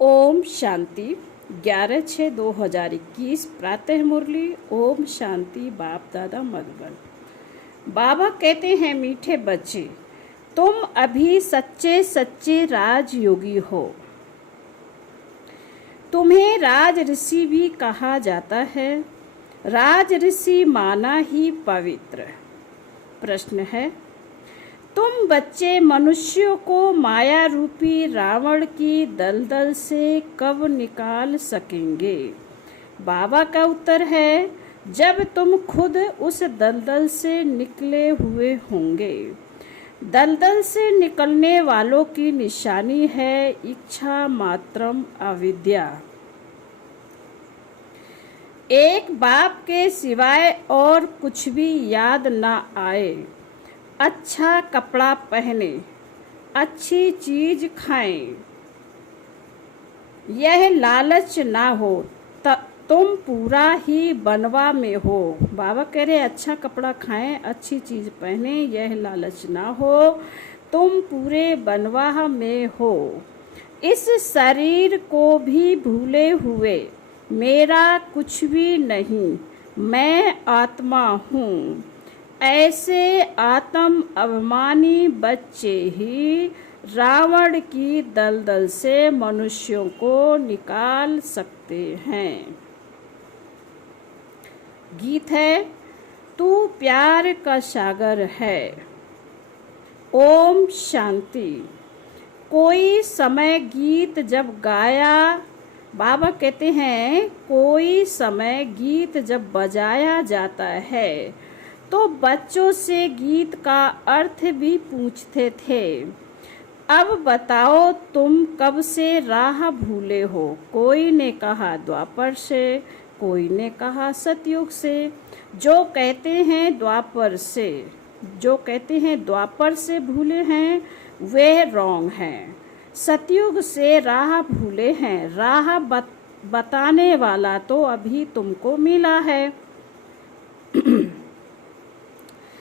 ओम शांति 11/6/2021 प्रातः मुरली। ओम शांति। बाप दादा मधुबन। बाबा कहते हैं, मीठे बच्चे, तुम अभी सच्चे सच्चे राजयोगी हो। तुम्हें राज ऋषि भी कहा जाता है। राज ऋषि माना ही पवित्र। प्रश्न है, तुम बच्चे मनुष्यों को माया रूपी रावण की दलदल से कब निकाल सकेंगे? बाबा का उत्तर है, जब तुम खुद उस दलदल से निकले हुए होंगे। दलदल से निकलने वालों की निशानी है इच्छा मात्रम अविद्या। एक बाप के सिवाय और कुछ भी याद ना आए। अच्छा कपड़ा पहने, अच्छी चीज खाएं, यह लालच ना हो, तुम पूरा ही बनवा में हो। बाबा कह रहे, अच्छा कपड़ा खाएं, अच्छी चीज पहने, यह लालच ना हो, तुम पूरे बनवा में हो। इस शरीर को भी भूले हुए, मेरा कुछ भी नहीं, मैं आत्मा हूँ। ऐसे आत्म अभिमानी बच्चे ही रावण की दलदल से मनुष्यों को निकाल सकते हैं। गीत है, तू प्यार का सागर है। ओम शांति। कोई समय गीत जब गाया, बाबा कहते हैं, कोई समय गीत जब बजाया जाता है तो बच्चों से गीत का अर्थ भी पूछते थे। अब बताओ तुम कब से राह भूले हो? कोई ने कहा द्वापर से, कोई ने कहा सतयुग से। जो कहते हैं द्वापर से भूले हैं, वे रॉन्ग हैं। सतयुग से राह भूले हैं। राह बताने वाला तो अभी तुमको मिला है।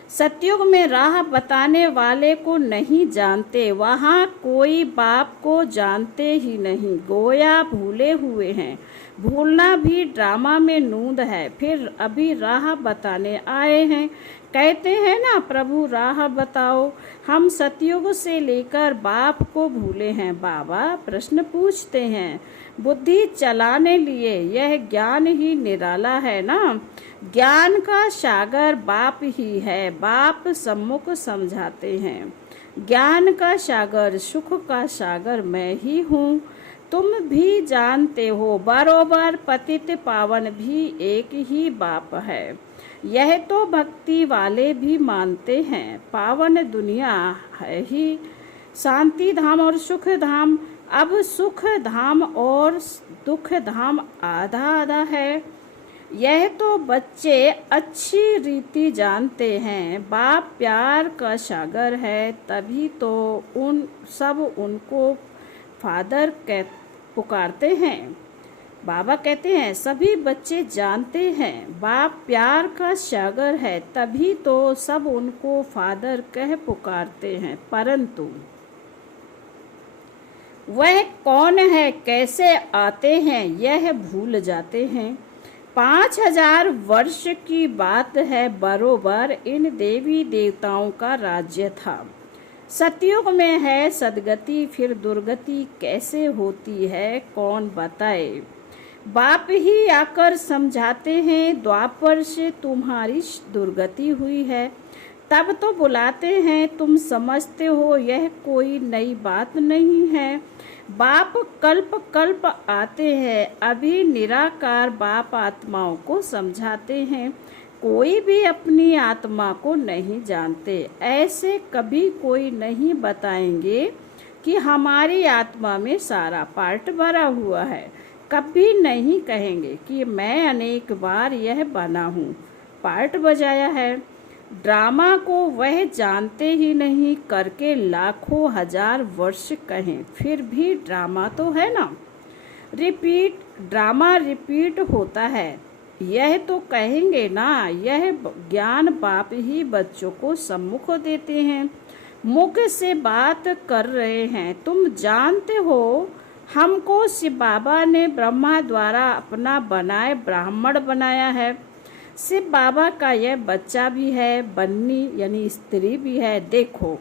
सतयुग में राह बताने वाले को नहीं जानते, वहाँ कोई बाप को जानते ही नहीं। गोया भूले हुए हैं। भूलना भी ड्रामा में नूंद है, फिर अभी राह बताने आए हैं। कहते हैं ना, प्रभु राह बताओ। हम सतयुग से लेकर बाप को भूले हैं। बाबा प्रश्न पूछते हैं, बुद्धि चलाने लिए यह ज्ञान ही निराला है ना। ज्ञान का सागर बाप ही है। बाप सम्मुख समझाते हैं, ज्ञान का सागर, सुख का सागर मैं ही हूँ। तुम भी जानते हो बरोबर, पतित पावन भी एक ही बाप है। यह तो भक्ति वाले भी मानते हैं। पावन दुनिया है ही शांति धाम और सुख धाम। अब सुख धाम और दुख धाम आधा आधा है। यह तो बच्चे अच्छी रीति जानते हैं। बाप प्यार का सागर है, तभी तो उनको फादर पुकारते हैं। बाबा कहते हैं, सभी बच्चे जानते हैं बाप प्यार का सागर है, तभी तो सब उनको फादर कह पुकारते हैं। परंतु वह कौन है, कैसे आते हैं, यह भूल जाते हैं। 5000 वर्ष की बात है, बरोबर इन देवी देवताओं का राज्य था। सतयुग में है सदगति, फिर दुर्गति कैसे होती है कौन बताए। बाप ही आकर समझाते हैं, द्वापर से तुम्हारी दुर्गति हुई है। तब तो बुलाते हैं, तुम समझते हो यह कोई नई बात नहीं है। बाप कल्प कल्प आते हैं, अभी निराकार बाप आत्माओं को समझाते हैं। कोई भी अपनी आत्मा को नहीं जानते। ऐसे कभी कोई नहीं बताएंगे कि हमारी आत्मा में सारा पार्ट भरा हुआ है। कभी नहीं कहेंगे कि मैं अनेक बार यह बना हूँ, पार्ट बजाया है। ड्रामा को वह जानते ही नहीं, करके लाखों हजार वर्ष कहें, फिर भी ड्रामा तो है ना। ड्रामा रिपीट होता है, यह तो कहेंगे ना। यह ज्ञान बाप ही बच्चों को सम्मुख देते हैं। मुख से बात कर रहे हैं, तुम जानते हो हमको शिव बाबा ने ब्रह्मा द्वारा अपना बनाए ब्राह्मण बनाया है। शिव बाबा का यह बच्चा भी है, बन्नी यानी स्त्री भी है। देखो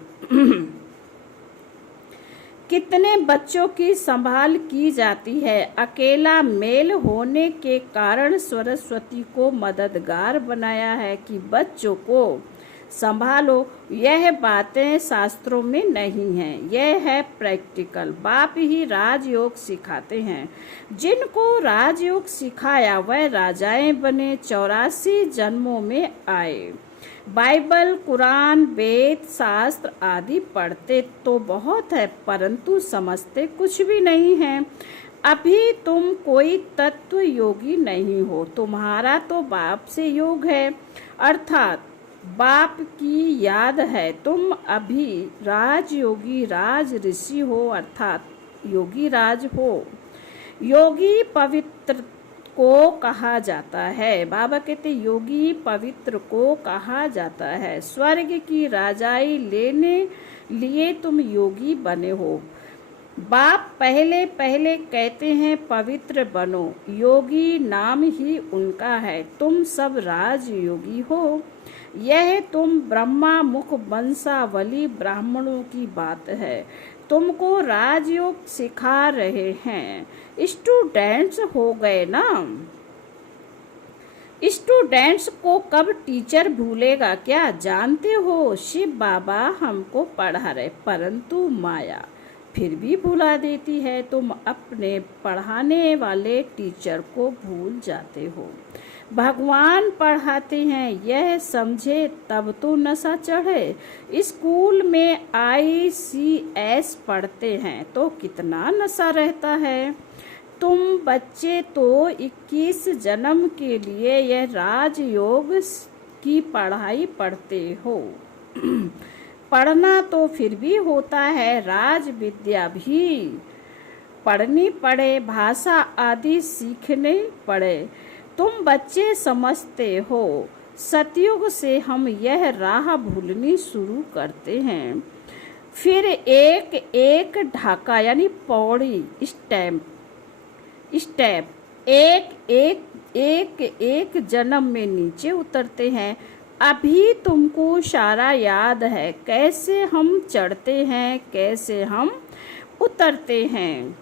कितने बच्चों की संभाल की जाती है। अकेला मेल होने के कारण सरस्वती को मददगार बनाया है कि बच्चों को संभालो। यह बातें शास्त्रों में नहीं हैं, यह है प्रैक्टिकल। बाप ही राजयोग सिखाते हैं। जिनको राजयोग सिखाया वह राजाएं बने, 84 जन्मों में आए। बाइबल, कुरान, वेद, शास्त्र आदि पढ़ते तो बहुत है, परंतु समझते कुछ भी नहीं है। अभी तुम कोई तत्व योगी नहीं हो। तुम्हारा तो बाप से योग है, अर्थात बाप की याद है। तुम अभी राजयोगी, राज ऋषि हो, अर्थात योगी राज हो। योगी पवित्र को कहा जाता है। बाबा कहते योगी पवित्र को कहा जाता है। स्वर्ग की राजाई लेने लिए तुम योगी बने हो। बाप पहले पहले कहते हैं पवित्र बनो। योगी नाम ही उनका है। तुम सब राजयोगी हो। यह तुम ब्रह्मा मुख वंशावली ब्राह्मणों की बात है। तुमको राजयोग सिखा रहे हैं। स्टूडेंट्स हो गए ना। स्टूडेंट्स को कब टीचर भूलेगा क्या? जानते हो शिव बाबा हमको पढ़ा रहे, परंतु माया फिर भी भुला देती है। तुम अपने पढ़ाने वाले टीचर को भूल जाते हो। भगवान पढ़ाते हैं, यह समझे तब तो नशा चढ़े। स्कूल में ICS पढ़ते हैं तो कितना नशा रहता है। तुम बच्चे तो 21 जन्म के लिए यह राजयोग की पढ़ाई पढ़ते हो। पढ़ना तो फिर भी होता है, राज विद्या भी पढ़नी पड़े, भाषा आदि सीखने पड़े। तुम बच्चे समझते हो सतयुग से हम यह राह भूलनी शुरू करते हैं। फिर एक एक ढाका यानी पौड़ी, स्टेप एक जन्म में नीचे उतरते हैं। अभी तुमको सारा याद है, कैसे हम चढ़ते हैं, कैसे हम उतरते हैं।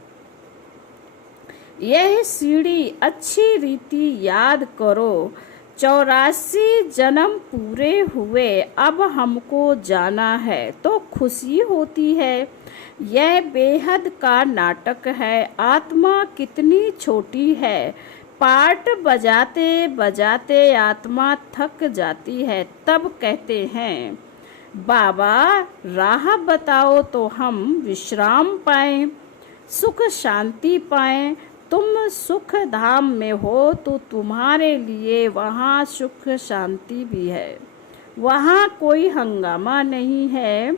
यह सीढ़ी अच्छी रीति याद करो। 84 जन्म पूरे हुए, अब हमको जाना है तो खुशी होती है। यह बेहद का नाटक है। आत्मा कितनी छोटी है। पार्ट बजाते बजाते आत्मा थक जाती है। तब कहते हैं बाबा राह बताओ तो हम विश्राम पाएं, सुख शांति पाएं। तुम सुख धाम में हो तो तुम्हारे लिए वहाँ सुख शांति भी है। वहाँ कोई हंगामा नहीं है।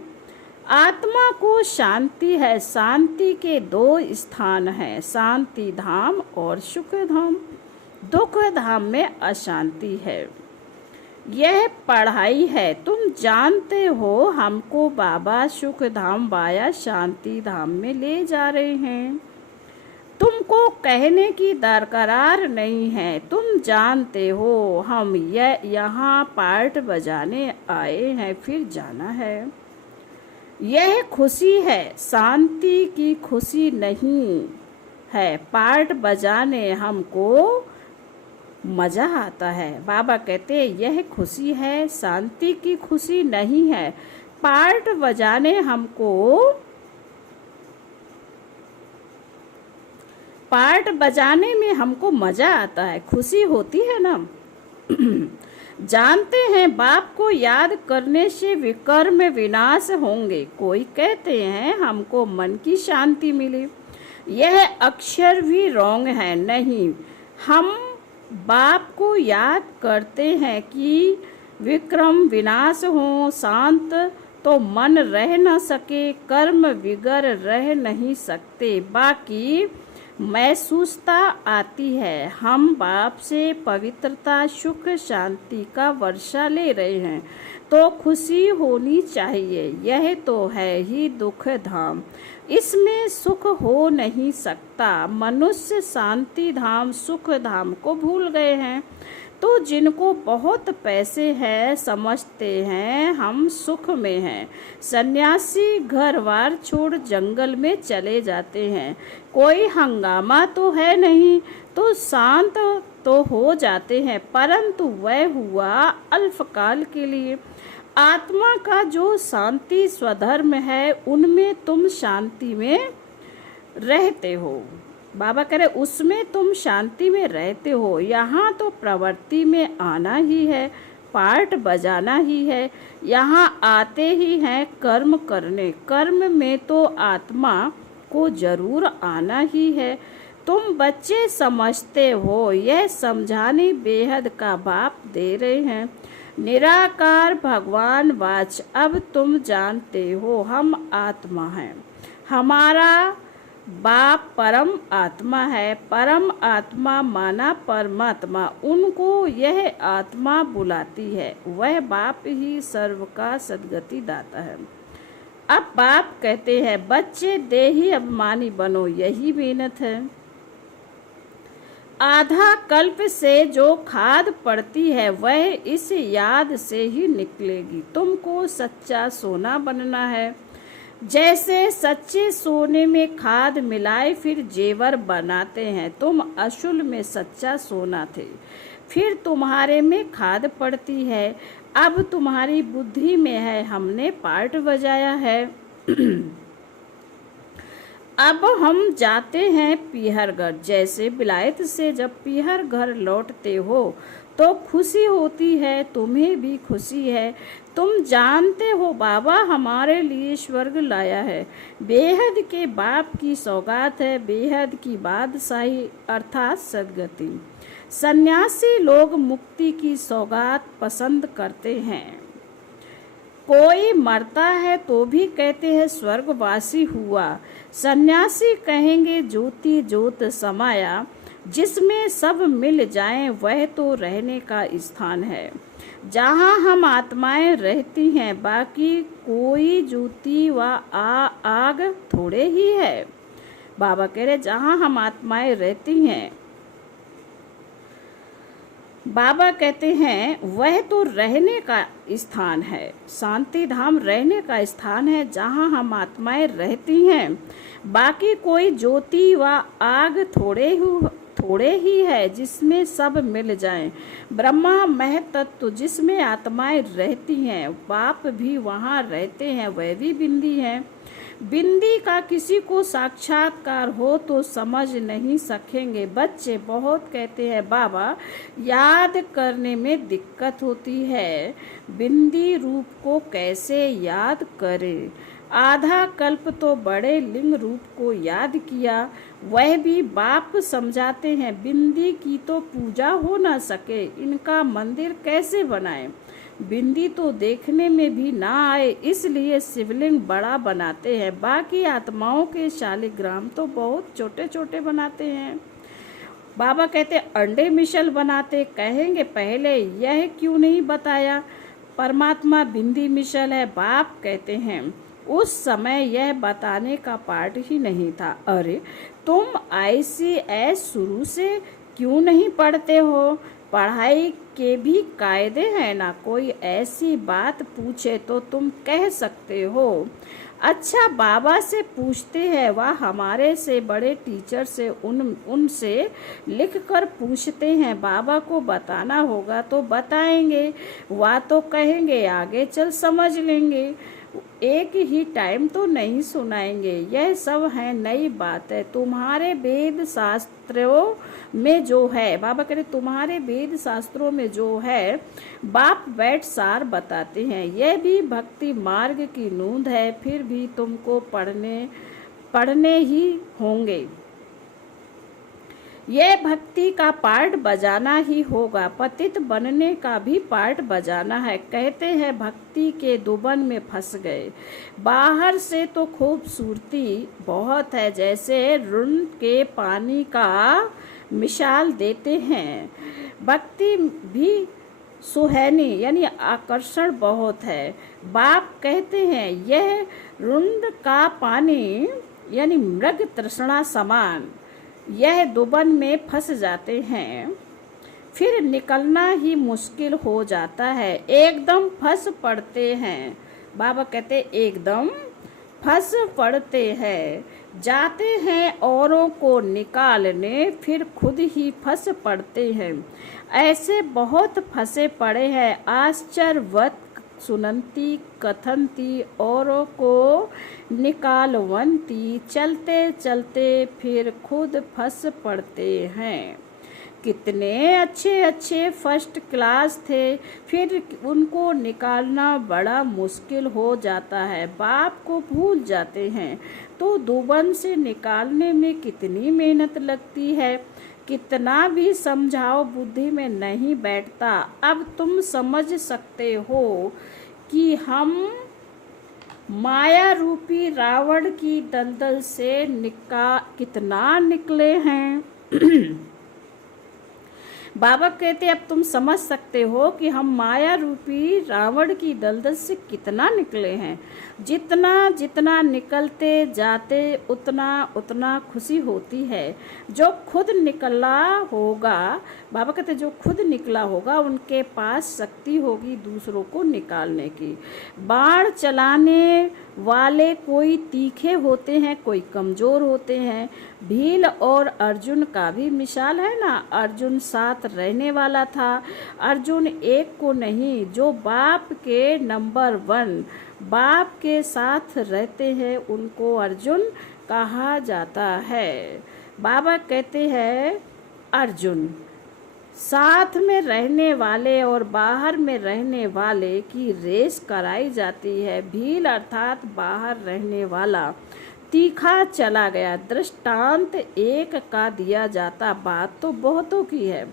आत्मा को शांति है। शांति के 2 स्थान हैं, शांति धाम और सुख धाम। दुख धाम में अशांति है। यह पढ़ाई है। तुम जानते हो हमको बाबा सुख धाम वाया शांति धाम में ले जा रहे हैं। तुमको कहने की दरकार नहीं है। तुम जानते हो हम यहाँ पार्ट बजाने आए हैं, फिर जाना है। यह खुशी है, शांति की खुशी नहीं है। पार्ट बजाने हमको मजा आता है। बाबा कहते यह खुशी है, शांति की खुशी नहीं है। पार्ट बजाने में हमको मजा आता है, खुशी होती है ना। जानते हैं बाप को याद करने से विकर्म विनाश होंगे। कोई कहते हैं हमको मन की शांति मिली। यह अक्षर भी रॉन्ग है। नहीं, हम बाप को याद करते हैं कि विक्रम विनाश हो, शांत तो मन रह न सके, कर्म विगर रह नहीं सकते। बाकी महसूसता आती है। हम बाप से पवित्रता सुख शांति का वर्षा ले रहे हैं। तो खुशी होनी चाहिए। यह तो है ही दुख धाम, इसमें सुख हो नहीं सकता। मनुष्य शांति धाम सुख धाम को भूल गए हैं। तो जिनको बहुत पैसे हैं समझते हैं हम सुख में हैं। सन्यासी घर बार छोड़ जंगल में चले जाते हैं। कोई हंगामा तो है नहीं तो शांत तो हो जाते हैं, परंतु वह हुआ अल्पकाल के लिए। आत्मा का जो शांति स्वधर्म है उनमें तुम शांति में रहते हो। बाबा कह रहे उसमें तुम शांति में रहते हो। यहाँ तो प्रवृत्ति में आना ही है, पार्ट बजाना ही है। यहाँ आते ही हैं कर्म करने। कर्म में तो आत्मा को जरूर आना ही है। तुम बच्चे समझते हो, यह समझाने बेहद का बाप दे रहे हैं। निराकार भगवान वाच अब तुम जानते हो हम आत्मा हैं। हमारा बाप परम आत्मा है। परम आत्मा माना परमात्मा, उनको यह आत्मा बुलाती है। वह बाप ही सर्व का सद्गति दाता है। अब बाप कहते हैं बच्चे देही अभिमानी बनो, यही मेहनत है। आधा कल्प से जो खाद पड़ती है वह इस याद से ही निकलेगी। तुमको सच्चा सोना बनना है। जैसे सच्चे सोने में खाद मिलाए फिर जेवर बनाते हैं। तुम असल में सच्चा सोना थे, फिर तुम्हारे में खाद पड़ती है। अब तुम्हारी बुद्धि में है, हमने पार्ट बजाया है। अब हम जाते हैं पीहरगढ़। जैसे विलायत से जब पीहरगढ़ लौटते हो तो खुशी होती है, तुम्हें भी खुशी है। तुम जानते हो बाबा हमारे लिए स्वर्ग लाया है। बेहद के बाप की सौगात है, बेहद की बादशाही अर्थात सद्गति। सन्यासी लोग मुक्ति की सौगात पसंद करते हैं। कोई मरता है तो भी कहते हैं स्वर्गवासी हुआ। सन्यासी कहेंगे ज्योति ज्योत समाया। जिसमें सब मिल जाएं वह तो रहने का स्थान है। जहाँ हम आत्माएं रहती हैं, बाकी कोई ज्योति व आग थोड़े ही है। बाबा कह रहे जहाँ हम आत्माएं रहती हैं, बाबा कहते हैं वह तो रहने का स्थान है। शांति धाम रहने का स्थान है जहाँ हम आत्माएं रहती हैं। बाकी कोई ज्योति व आग थोड़े ही है जिसमें सब मिल जाएं। ब्रह्मा महतत्व जिसमें आत्माएं रहती हैं, बाप भी वहाँ रहते हैं, वह भी बिंदी हैं। बिंदी का किसी को साक्षात्कार हो तो समझ नहीं सकेंगे। बच्चे बहुत कहते हैं बाबा याद करने में दिक्कत होती है, बिंदी रूप को कैसे याद करें। आधा कल्प तो बड़े लिंग रूप को याद किया, वह भी बाप समझाते हैं। बिंदी की तो पूजा हो ना सके, इनका मंदिर कैसे बनाएं। बिंदी तो देखने में भी ना आए, इसलिए शिवलिंग बड़ा बनाते हैं। बाकी आत्माओं के शालिग्राम तो बहुत छोटे छोटे बनाते हैं। बाबा कहते अंडे मिसल बनाते। कहेंगे पहले यह क्यों नहीं बताया, परमात्मा बिंदी मिसल है। बाप कहते हैं उस समय यह बताने का पार्ट ही नहीं था। अरे तुम ICS शुरू से क्यों नहीं पढ़ते हो, पढ़ाई के भी कायदे हैं ना। कोई ऐसी बात पूछे तो तुम कह सकते हो। अच्छा बाबा से पूछते हैं, वह हमारे से बड़े टीचर से उनसे लिख कर पूछते हैं। बाबा को बताना होगा तो बताएंगे, वह तो कहेंगे आगे चल समझ लेंगे। एक ही टाइम तो नहीं सुनाएंगे। यह सब है नई बात है तुम्हारे वेद शास्त्रों में जो है। बाबा कह रहे तुम्हारे वेद शास्त्रों में जो है, बाप बैठ सार बताते हैं। यह भी भक्ति मार्ग की नूंद है, फिर भी तुमको पढ़ने ही होंगे। यह भक्ति का पार्ट बजाना ही होगा, पतित बनने का भी पार्ट बजाना है। कहते हैं भक्ति के दुबन में फंस गए। बाहर से तो खूबसूरती बहुत है, जैसे ऋण के पानी का मिसाल देते हैं। भक्ति भी सुहानी यानी आकर्षण बहुत है। बाप कहते हैं यह रुंड का पानी यानी मृग तृष्णा समान, यह दुबन में फंस जाते हैं, फिर निकलना ही मुश्किल हो जाता है, एकदम फंस पड़ते हैं। बाबा कहते एकदम फंस पड़ते हैं, जाते हैं औरों को निकालने, फिर खुद ही फंस पड़ते हैं। ऐसे बहुत फंसे पड़े हैं, आश्चर्यवत सुनंती कथनती औरों को निकालवंती, चलते चलते फिर खुद फंस पड़ते हैं। कितने अच्छे अच्छे फर्स्ट क्लास थे, फिर उनको निकालना बड़ा मुश्किल हो जाता है, बाप को भूल जाते हैं। तो दुबन से निकालने में कितनी मेहनत लगती है, कितना भी समझाओ बुद्धि में नहीं बैठता। अब तुम समझ सकते हो कि हम माया रूपी रावण की दलदल से कितना निकले हैं। बाबा कहते अब तुम समझ सकते हो कि हम माया रूपी रावण की दलदल से कितना निकले हैं। जितना जितना निकलते जाते उतना उतना खुशी होती है। जो खुद निकला होगा, बाबा कहते जो खुद निकला होगा उनके पास शक्ति होगी दूसरों को निकालने की। बाण चलाने वाले कोई तीखे होते हैं, कोई कमजोर होते हैं। भील और अर्जुन का भी मिसाल है ना, अर्जुन साथ रहने वाला था। अर्जुन एक को नहीं, जो बाप के नंबर 1 बाप के साथ रहते हैं उनको अर्जुन कहा जाता है। बाबा कहते हैं अर्जुन साथ में रहने वाले और बाहर में रहने वाले की रेस कराई जाती है। भील अर्थात बाहर रहने वाला तीखा चला गया, दृष्टांत एक का दिया जाता, बात तो बहुतों की है।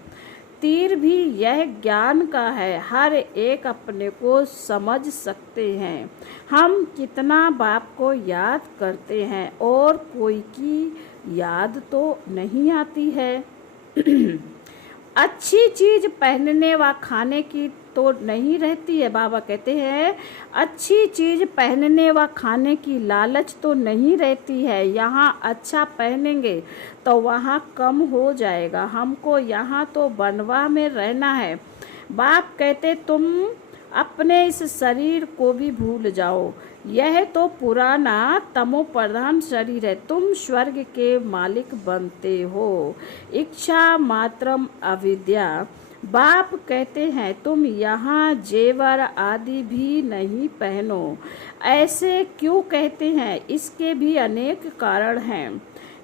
तीर भी यह ज्ञान का है, हर एक अपने को समझ सकते हैं। हम कितना बाप को याद करते हैं और कोई की याद तो नहीं आती है। अच्छी चीज पहनने व खाने की तो नहीं रहती है। बाबा कहते हैं अच्छी चीज पहनने व खाने की लालच तो नहीं रहती है। यहाँ अच्छा पहनेंगे तो वहाँ कम हो जाएगा, हमको यहाँ तो बनवा में रहना है। बाप कहते तुम अपने इस शरीर को भी भूल जाओ, यह तो पुराना तमो प्रधान शरीर है, तुम स्वर्ग के मालिक बनते हो। इच्छा मात्रम अविद्या। बाप कहते हैं तुम यहाँ जेवर आदि भी नहीं पहनो। ऐसे क्यों कहते हैं, इसके भी अनेक कारण हैं।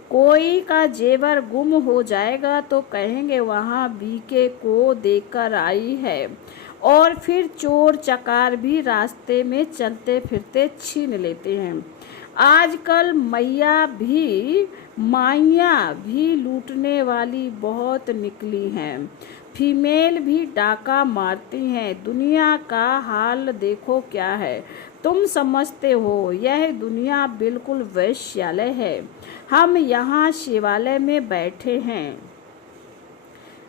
कोई का जेवर गुम हो जाएगा तो कहेंगे वहाँ बीके को देकर आई है, और फिर चोर चकार भी रास्ते में चलते फिरते छीन लेते हैं। आजकल माइया भी लूटने वाली बहुत निकली हैं, फीमेल भी डाका मारती हैं। दुनिया का हाल देखो क्या है। तुम समझते हो यह दुनिया बिल्कुल वैश्यालय है। हम यहाँ शिवालय में बैठे हैं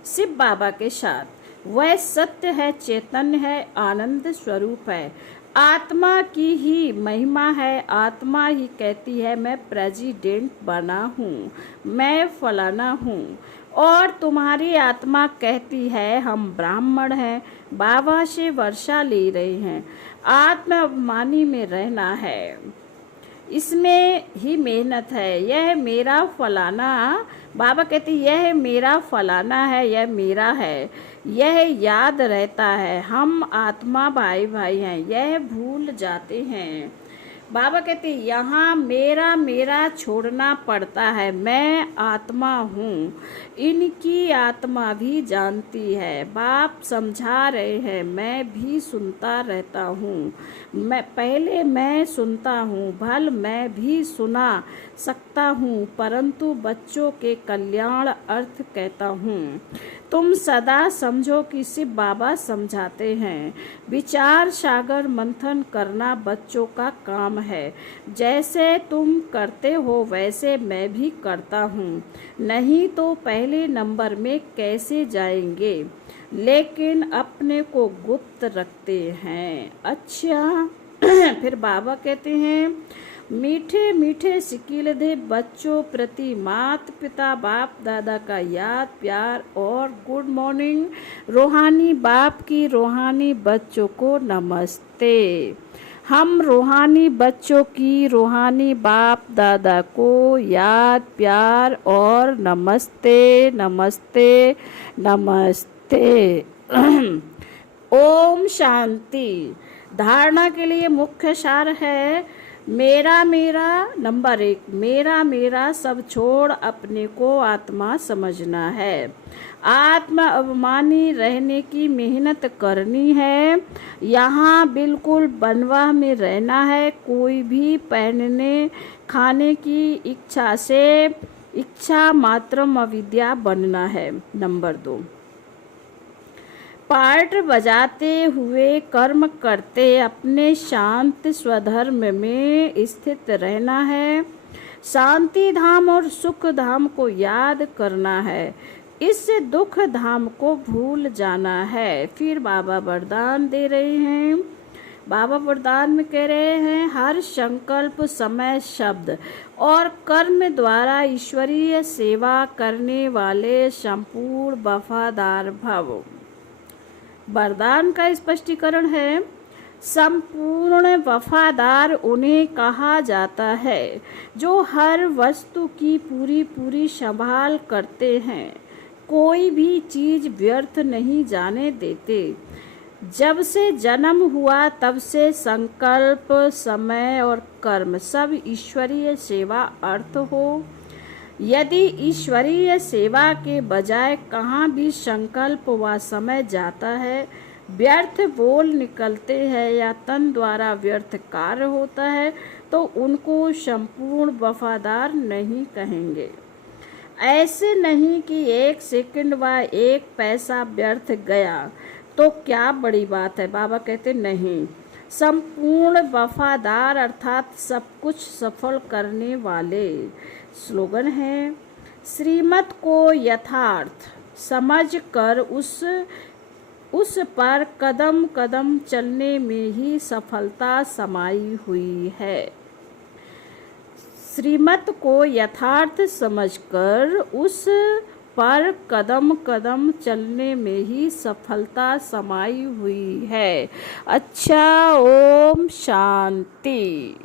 शिव बाबा के साथ। वह सत्य है, चैतन्य है, आनंद स्वरूप है। आत्मा की ही महिमा है। आत्मा ही कहती है मैं प्रेसिडेंट बना हूँ, मैं फलाना हूँ, और तुम्हारी आत्मा कहती है हम ब्राह्मण हैं, बाबा से वर्षा ले रहे हैं। आत्माभिमानी में रहना है, इसमें ही मेहनत है। यह मेरा फलाना, बाबा कहते यह मेरा फलाना है, यह मेरा है, यह याद रहता है। हम आत्मा भाई भाई हैं, यह भूल जाते हैं। बाबा कहते यहाँ मेरा मेरा छोड़ना पड़ता है, मैं आत्मा हूँ, इनकी आत्मा भी जानती है। बाप समझा रहे हैं, मैं भी सुनता रहता हूँ। मैं सुनता हूँ, भल मैं भी सुना सकता हूँ, परंतु बच्चों के कल्याण अर्थ कहता हूँ। तुम सदा समझो कि सिर्फ बाबा समझाते हैं। विचार सागर मंथन करना बच्चों का काम है। जैसे तुम करते हो वैसे मैं भी करता हूँ, नहीं तो पहले नंबर में कैसे जाएंगे, लेकिन अपने को गुप्त रखते हैं। अच्छा फिर बाबा कहते हैं, मीठे मीठे सिकील दे बच्चों प्रति माता पिता बाप दादा का याद प्यार और गुड मॉर्निंग। रूहानी बाप की रूहानी बच्चों को नमस्ते। हम रूहानी बच्चों की रूहानी बाप दादा को याद प्यार और नमस्ते नमस्ते नमस्ते। ओम शांति। धारणा के लिए मुख्य सार है, मेरा मेरा नंबर 1, मेरा मेरा सब छोड़ अपने को आत्मा समझना है। आत्मा अभिमानी रहने की मेहनत करनी है। यहाँ बिल्कुल बनवाह में रहना है। कोई भी पहनने खाने की इच्छा से इच्छा मात्रम अविद्या बनना है। नंबर 2, पार्ट बजाते हुए कर्म करते अपने शांत स्वधर्म में स्थित रहना है। शांति धाम और सुख धाम को याद करना है, इससे दुख धाम को भूल जाना है। फिर बाबा वरदान दे रहे हैं। बाबा वरदान में कह रहे हैं, हर संकल्प समय शब्द और कर्म द्वारा ईश्वरीय सेवा करने वाले संपूर्ण वफादार भव। वरदान का स्पष्टीकरण है, संपूर्ण वफादार उन्हें कहा जाता है जो हर वस्तु की पूरी पूरी संभाल करते हैं, कोई भी चीज व्यर्थ नहीं जाने देते। जब से जन्म हुआ तब से संकल्प समय और कर्म सब ईश्वरीय सेवा अर्थ हो। यदि ईश्वरीय सेवा के बजाय कहाँ भी संकल्प व समय जाता है, व्यर्थ बोल निकलते हैं या तन द्वारा व्यर्थ कार्य होता है, तो उनको संपूर्ण वफादार नहीं कहेंगे। ऐसे नहीं कि 1 सेकंड व 1 पैसा व्यर्थ गया तो क्या बड़ी बात है। बाबा कहते नहीं, संपूर्ण वफादार अर्थात सब कुछ सफल करने वाले। स्लोगन है, श्रीमत को यथार्थ समझकर उस पर कदम कदम चलने में ही सफलता समाई हुई है। श्रीमत को यथार्थ समझकर उस पर कदम कदम चलने में ही सफलता समाई हुई है। अच्छा, ओम शांति।